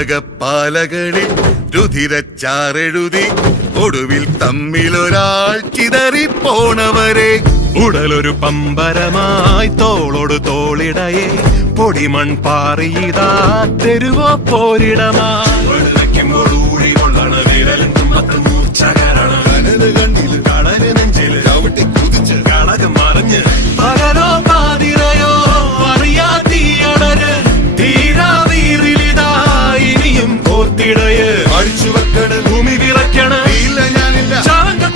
ഉലകപ്പാലകളിൽ രുധിരച്ചാറെഴുതി ഒടുവിൽ തമ്മിലൊരാൾ ചിതറിപ്പോണവരെ ഉടലൊരു പമ്പരമായി തോളോട് തോളിടയെ പൊടിമൺ പാറിയതാ തെരുവോ പോരിടമാ ൂഴി കൊള്ളണ വിരലും മൂർച്ചകൾ